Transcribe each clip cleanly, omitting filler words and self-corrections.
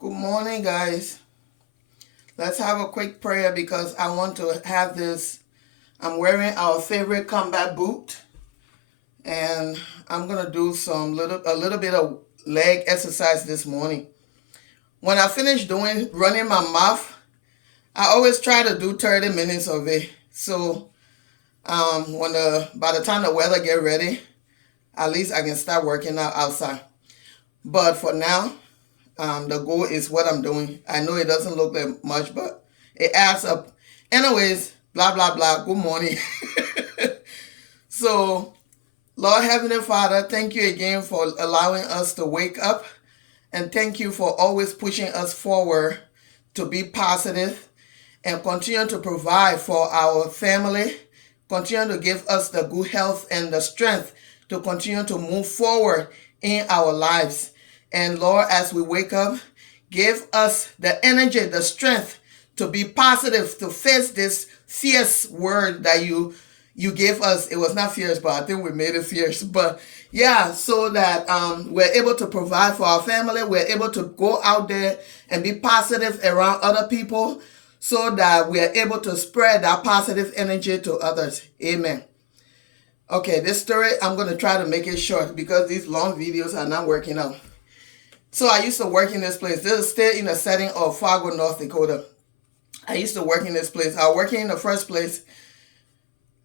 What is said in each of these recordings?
Good morning, guys. Let's have a quick prayer because I want to have this. I'm wearing our favorite combat boot, and I'm gonna do a little bit of leg exercise this morning. When I finish doing running my mouth, I always try to do 30 minutes of it. So by the time the weather get ready, at least I can start working out outside. But for now, the goal is what I'm doing. I know it doesn't look like much, but it adds up. Anyways, blah, blah, blah. Good morning. So, Lord Heavenly Father, thank you again for allowing us to wake up. And thank you for always pushing us forward to be positive and continue to provide for our family. Continue to give us the good health and the strength to continue to move forward in our lives. And Lord, as we wake up, give us the energy, the strength to be positive, to face this fierce word that you gave us. It was not fierce, but I think we made it fierce. But yeah, so that we're able to provide for our family. We're able to go out there and be positive around other people so that we're able to spread that positive energy to others. Amen. Okay, this story, I'm going to try to make it short because these long videos are not working out. So I used to work in this place. This is still in the setting of Fargo, North Dakota. I used to work in this place. I was working in the first place.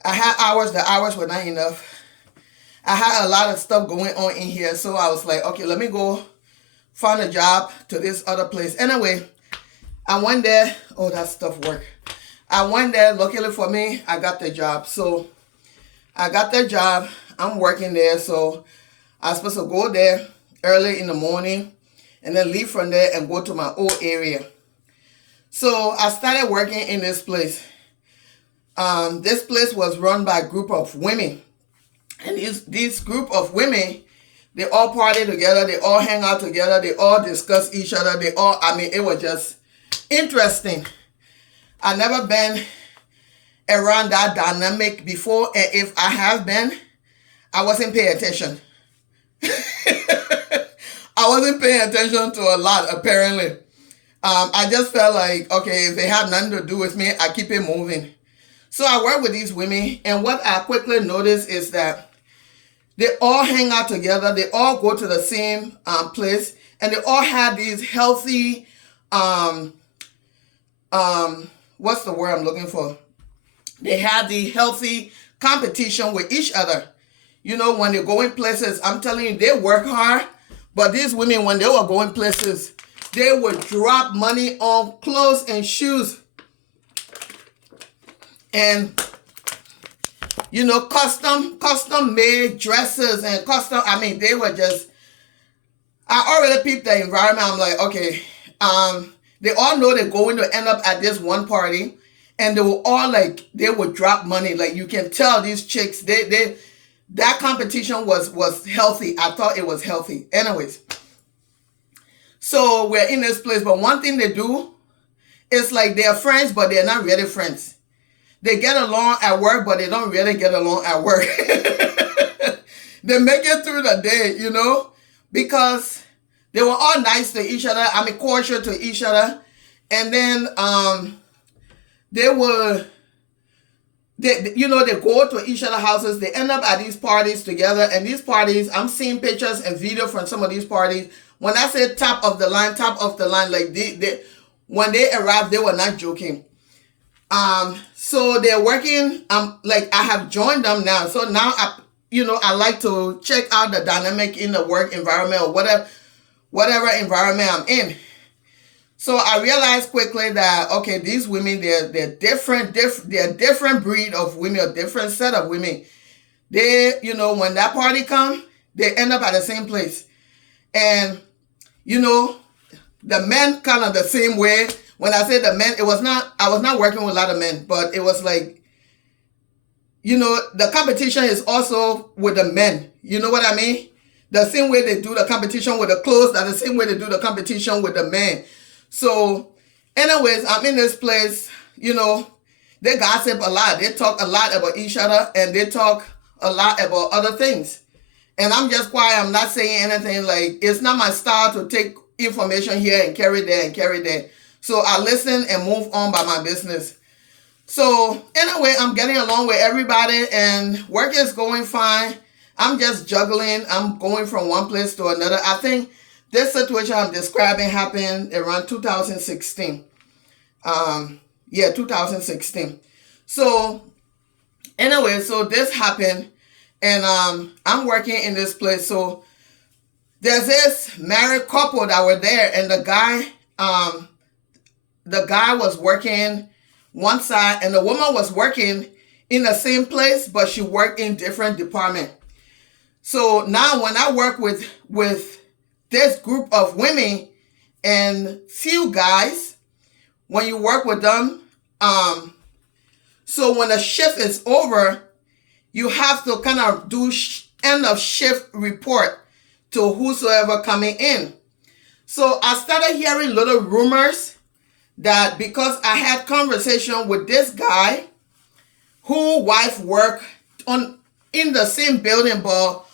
I had hours. The hours were not enough. I had a lot of stuff going on in here. So I was like, okay, let me go find a job to this other place. Anyway, I went there. Oh, that stuff worked. I went there. Luckily for me, I got the job. So I got the job. I'm working there. So I was supposed to go there early in the morning and then leave from there and go to my old area. So I started working in this place. This place was run by a group of women. And this group of women, they all party together. They all hang out together. They all discuss each other. It was just interesting. I never been around that dynamic before. And if I have been, I wasn't paying attention. I wasn't paying attention to a lot, apparently. I just felt like, okay, if they have nothing to do with me, I keep it moving. So I work with these women, and what I quickly noticed is that they all hang out together. They all go to the same place, and they all have these healthy, what's the word I'm looking for? They have the healthy competition with each other. You know, when they go in places, I'm telling you, they work hard. But these women, when they were going places, they would drop money on clothes and shoes. And, you know, custom made dresses and they were just, I already peeped the environment. I'm like, okay, they all know they're going to end up at this one party. And they were all like, they would drop money. Like, you can tell these chicks, that competition was healthy. I thought it was healthy. Anyways, so we're in this place. But one thing they do is like they're friends, but they're not really friends. They get along at work, but they don't really get along at work. They make it through the day, you know, because they were all nice to each other. Cordial to each other. And then they go to each other's houses. They end up at these parties together. And these parties, I'm seeing pictures and video from some of these parties. When I say top of the line, like when they arrived, they were not joking. So they're working. Like I have joined them now. So now I like to check out the dynamic in the work environment or whatever environment I'm in. So I realized quickly that, okay, these women, they're different, they're a different breed of women, a different set of women. They, when that party comes, they end up at the same place. And, the men kind of the same way. When I say the men, I was not working with a lot of men, but it was like, the competition is also with the men. You know what I mean? The same way they do the competition with the clothes, that's the same way they do the competition with the men. So, anyways, I'm in this place, they gossip a lot. They talk a lot about each other, and they talk a lot about other things. And I'm just quiet. I'm not saying anything. Like, it's not my style to take information here and carry there and carry there. So I listen and move on by my business. So anyway, I'm getting along with everybody and work is going fine. I'm just juggling. I'm going from one place to another. I think this situation I'm describing happened around 2016. 2016. So anyway, so this happened and I'm working in this place. So there's this married couple that were there and the guy was working one side and the woman was working in the same place, but she worked in different department. So now when I work with this group of women and few guys, when you work with them, so when the shift is over, you have to kind of do end of shift report to whosoever coming in. So I started hearing little rumors that because I had conversation with this guy who wife worked in the same building but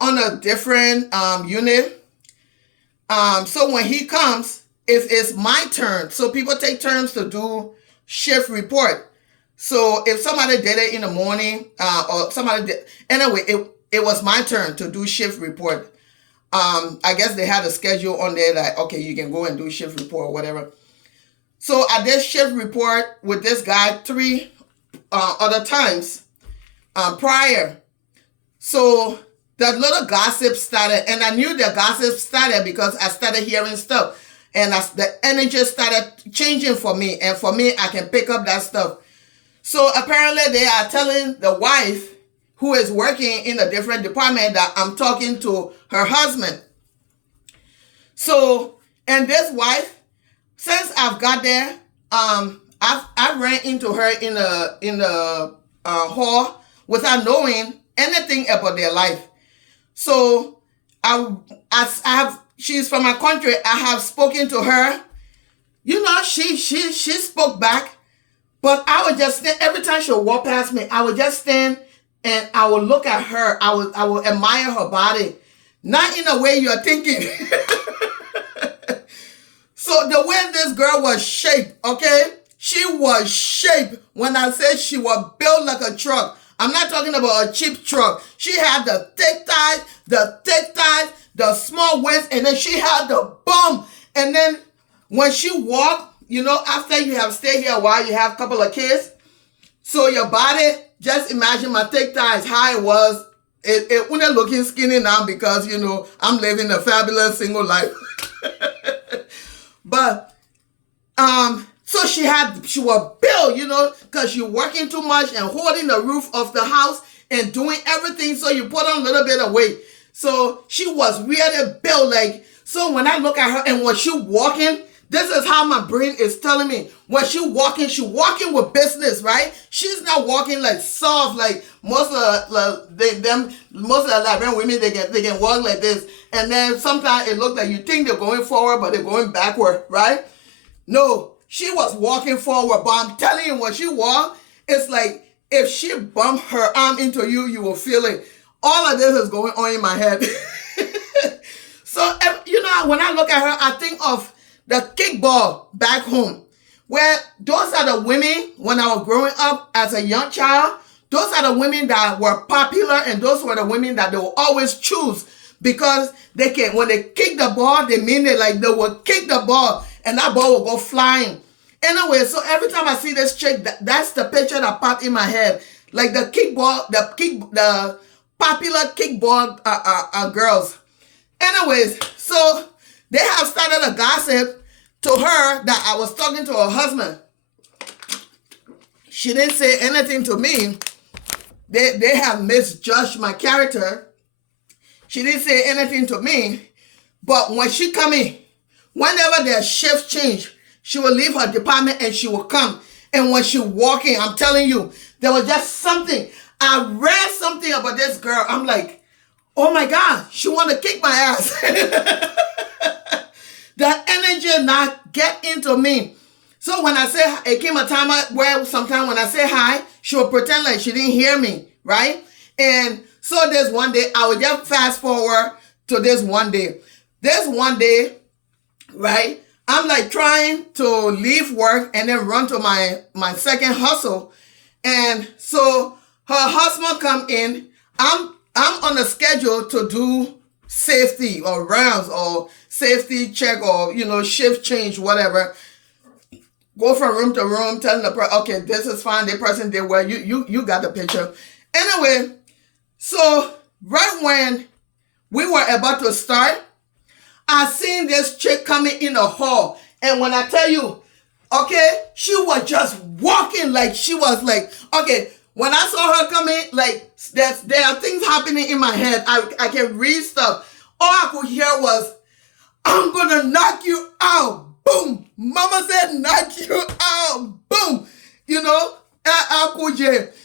on a different unit. So when he comes, if it's my turn, so people take turns to do shift report. So if somebody did it in the morning, or somebody did, anyway, it was my turn to do shift report. I guess they had a schedule on there that, okay, you can go and do shift report or whatever. So I did shift report with this guy 3 other times prior. So the little gossip started, and I knew the gossip started because I started hearing stuff. And the energy started changing for me. And for me, I can pick up that stuff. So apparently they are telling the wife who is working in a different department that I'm talking to her husband. So, and this wife, since I've got there, I ran into her in the hall without knowing anything about their life. So she's from my country. I have spoken to her. You know, she spoke back, but I would just stand, every time she would walk past me, I would just stand and I would look at her. I would admire her body, not in a way you're thinking. So the way this girl was shaped, okay? She was shaped. When I say she was built like a truck, I'm not talking about a cheap truck. She had the thick thighs, the small waist, and then she had the bum. And then when she walked, you know, after you have stayed here a while, you have a couple of kids. So your body, just imagine my thick thighs, how it was. It wasn't looking skinny now because, you know, I'm living a fabulous single life. But, so she was built, you know, because you're working too much and holding the roof of the house and doing everything. So you put on a little bit of weight. So she was really built, like, so when I look at her and when she walking, this is how my brain is telling me. When she walking with business, right? She's not walking like soft, like most of the Liberian women, they can walk like this. And then sometimes it looks like you think they're going forward, but they're going backward, right? No, she was walking forward, but I'm telling you, when she walked, it's like if she bumped her arm into you, you will feel it. All of this is going on in my head. So, you know, when I look at her, I think of the kickball back home, where those are the women, when I was growing up as a young child, those are the women that were popular, and those were the women that they will always choose because they can, when they kick the ball, they mean it, like they will kick the ball and that ball will go flying. Anyway, so every time I see this chick, that's the picture that popped in my head. Like the popular kickball girls. Anyways, so they have started a gossip to her that I was talking to her husband. She didn't say anything to me. They have misjudged my character. She didn't say anything to me. But when she come in, whenever their shift change, she will leave her department and she will come. And when she walk in, I'm telling you, there was just something. I read something about this girl. I'm like, oh my God, she want to kick my ass. The energy not get into me. So when I say, it came a time where sometimes when I say hi, she will pretend like she didn't hear me, right? And so there's one day, I would just fast forward to this one day. This one day, right? I'm like trying to leave work and then run to my second hustle. And so her husband come in. I'm on a schedule to do safety or rounds or safety check or shift change, whatever. Go from room to room, telling the person, okay, this is fine. The person did well. You got the picture. Anyway, so right when we were about to start, I seen this chick coming in the hall. And when I tell you, okay, she was just walking like she was like, okay, when I saw her coming, like there are things happening in my head. I can read stuff. All I could hear was, I'm gonna knock you out. Boom. Mama said, knock you out. Boom.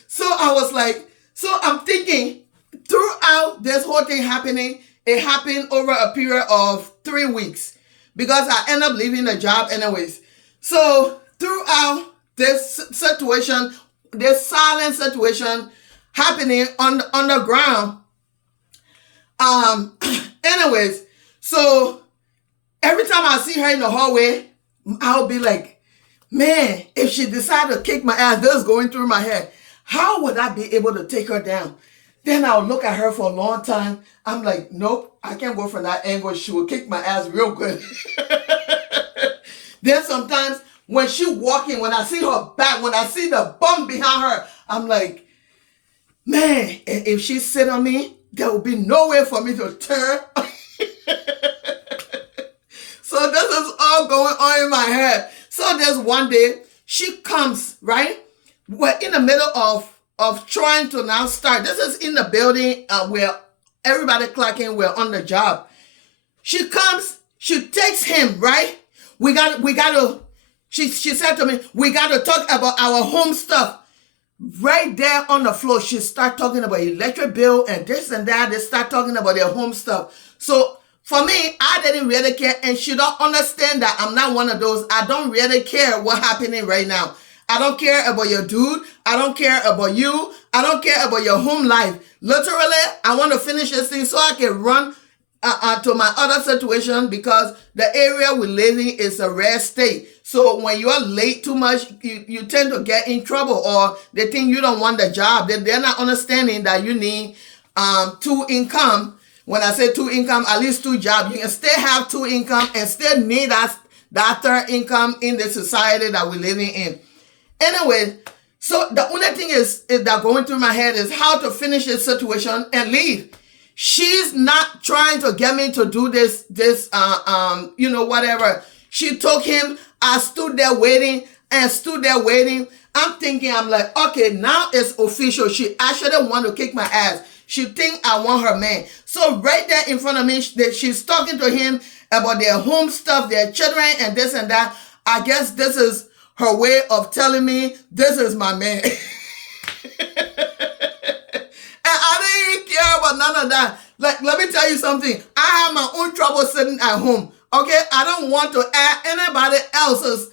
So I was like, so I'm thinking throughout this whole thing happening, it happened over a period of 3 weeks because I ended up leaving the job anyways. So throughout this situation, this silent situation happening on the ground, anyways, so every time I see her in the hallway, I'll be like, man, if she decided to kick my ass, this is going through my head. How would I be able to take her down? Then I'll look at her for a long time. I'm like, nope, I can't go from that angle. She will kick my ass real good. Then sometimes when she walking, when I see her back, when I see the bump behind her, I'm like, man, if she sit on me, there will be no way for me to turn. So this is all going on in my head. So there's one day, she comes, right? We're in the middle of trying to now start. This is in the building where everybody clocking, we're on the job. She comes, she takes him, right? We got to, she said to me, we got to talk about our home stuff. Right there on the floor, she start talking about electric bill and this and that. They start talking about their home stuff. So for me, I didn't really care, and she don't understand that I'm not one of those. I don't really care what's happening right now. I don't care about your dude. I don't care about you. I don't care about your home life. Literally, I want to finish this thing so I can run to my other situation, because the area we live in is a red state. So when you're late too much, you tend to get in trouble, or they think you don't want the job. They're not understanding that you need 2 income. When I say 2 income, at least 2 jobs. You can still have 2 income and still need that third income in the society that we're living in. Anyway, so the only thing is that going through my head is how to finish this situation and leave. She's not trying to get me to do this, whatever. She took him. I stood there waiting. I'm thinking, I'm like, okay, now it's official. She actually want to kick my ass. She think I want her man. So right there in front of me, she's talking to him about their home stuff, their children, and this and that. I guess this is her way of telling me this is my man. And I didn't even care about none of that. Like, let me tell you something. I have my own trouble sitting at home. Okay? I don't want to add anybody else's.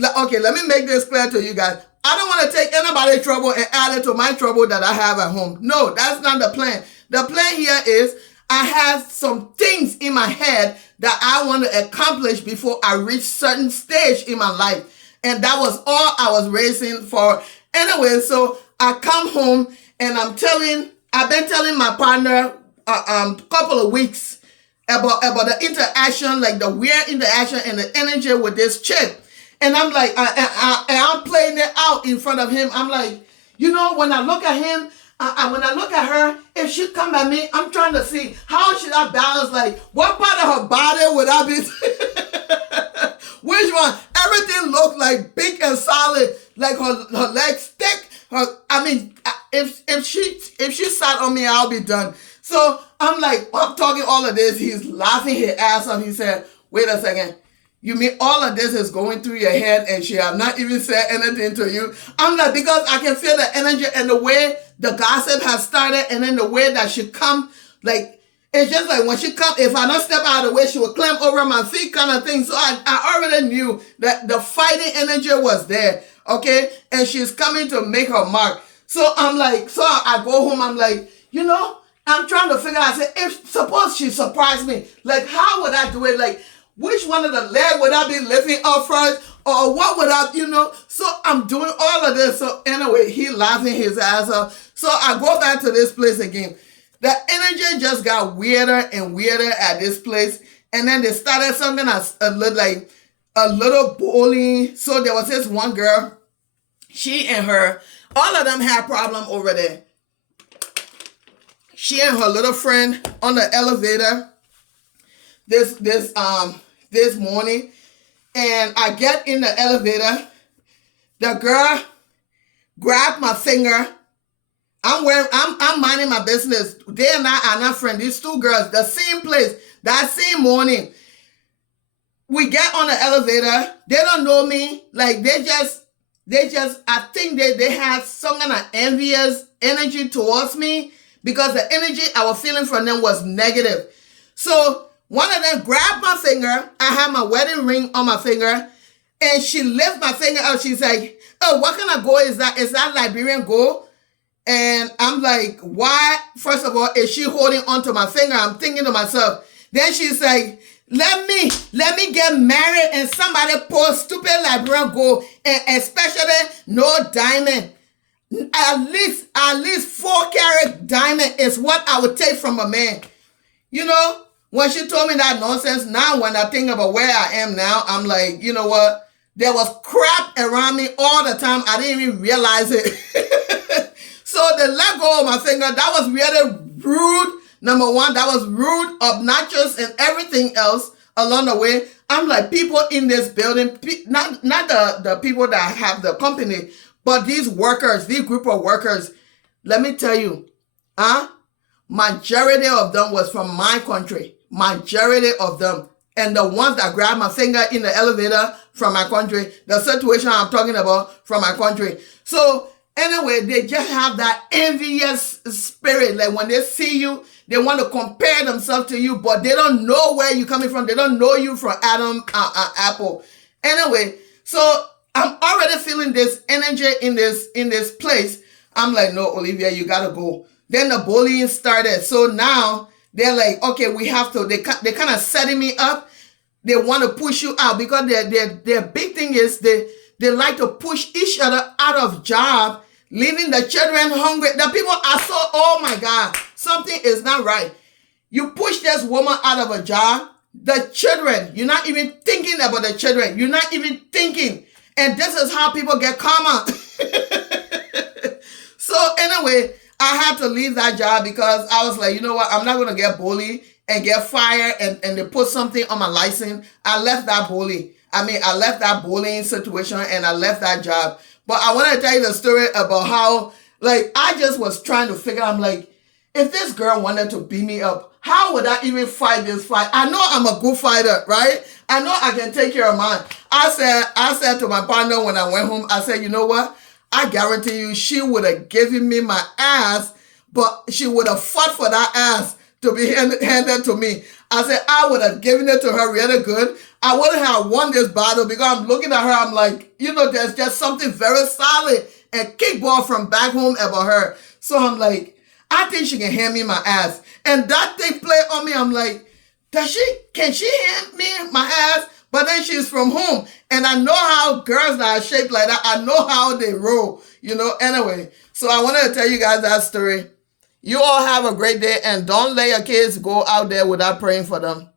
Okay, let me make this clear to you guys. I don't want to take anybody's trouble and add it to my trouble that I have at home. No, that's not the plan. The plan here is I have some things in my head that I want to accomplish before I reach certain stage in my life. And that was all I was racing for. Anyway, so I come home and I've been telling my partner a couple of weeks about the interaction, like the weird interaction and the energy with this chick. And I'm like, I'm playing it out in front of him. I'm like, when I look at him, when I look at her, if she come at me, I'm trying to see how should I balance, like what part of her body would I be? Which one? Everything looked like big and solid, like her legs thick. If she sat on me, I'll be done. So I'm like, I'm talking all of this. He's laughing his ass off. He said, wait a second. You mean all of this is going through your head and she have not even said anything to you? I'm like, because I can feel the energy and the way the gossip has started, and then the way that she come, like, it's just like when she come, if I don't step out of the way, she would climb over my feet kind of thing. So I already knew that the fighting energy was there, okay? And she's coming to make her mark. So I'm like, so I go home, I'm like, I'm trying to figure out, I say, if suppose she surprised me, like, how would I do it? Like, Which one of the leg would I be lifting up first? Or what would I, So I'm doing all of this. So anyway, he laughing his ass off. So I go back to this place again. The energy just got weirder and weirder at this place. And then they started something like a little bowling. So there was this one girl, she and her, all of them had problem over there. She and her little friend on the elevator this morning, and I get in the elevator. The girl grabbed my finger. I'm minding my business. They and I are not friends. These two girls, the same place, that same morning. We get on the elevator. They don't know me. Like they just, I think they had some kind of envious energy towards me because the energy I was feeling from them was negative. So one of them grabbed my finger. I had my wedding ring on my finger, and she lifted my finger up. She's like, "Oh, what kind of gold is that? Is that Liberian gold?" And I'm like, "Why? First of all, is she holding onto my finger?" I'm thinking to myself. Then she's like, let me get married and somebody pour stupid Liberian gold, and especially no diamond. At least 4 carat diamond is what I would take from a man. When she told me that nonsense, now when I think about where I am now, I'm like, you know what? There was crap around me all the time. I didn't even realize it. So they let go of my finger. That was really rude. Number one, that was rude, obnoxious, and everything else along the way. I'm like, people in this building, not the people that have the company, but these workers, these group of workers, let me tell you, majority of them was from my country. Majority of them. And the ones that grabbed my finger in the elevator from my country, the situation I'm talking about from my country. So anyway, they just have that envious spirit. Like when they see you, they want to compare themselves to you, but they don't know where you're coming from. They don't know you from Adam Apple. Anyway, so I'm already feeling this energy in this place. I'm like, no, Olivia, you gotta go. Then the bullying started. So now they're like, okay, we have to. They kind of setting me up. They want to push you out because their big thing is they like to push each other out of job, leaving the children hungry. The people are so, oh my God, something is not right. You push this woman out of a job, the children, you're not even thinking about the children. You're not even thinking. And this is how people get karma. So anyway, I had to leave that job because I was like, you know what? I'm not going to get bullied and get fired and they put something on my license. I left that bully. I left that bullying situation and I left that job. But I want to tell you the story about how, like, I just was trying to figure out, I'm like, if this girl wanted to beat me up, how would I even fight this fight? I know I'm a good fighter, right? I know I can take care of mine. I said to my partner when I went home, I said, you know what? I guarantee you she would have given me my ass, but she would have fought for that ass to be handed to me. I said, I would have given it to her really good. I wouldn't have won this battle because I'm looking at her, I'm like, there's just something very solid and kickball from back home about her. So I'm like, I think she can hand me my ass. And that thing played on me. I'm like, can she hand me my ass? But then she's from home. And I know how girls that are shaped like that, I know how they roll, Anyway, so I wanted to tell you guys that story. You all have a great day and don't let your kids go out there without praying for them.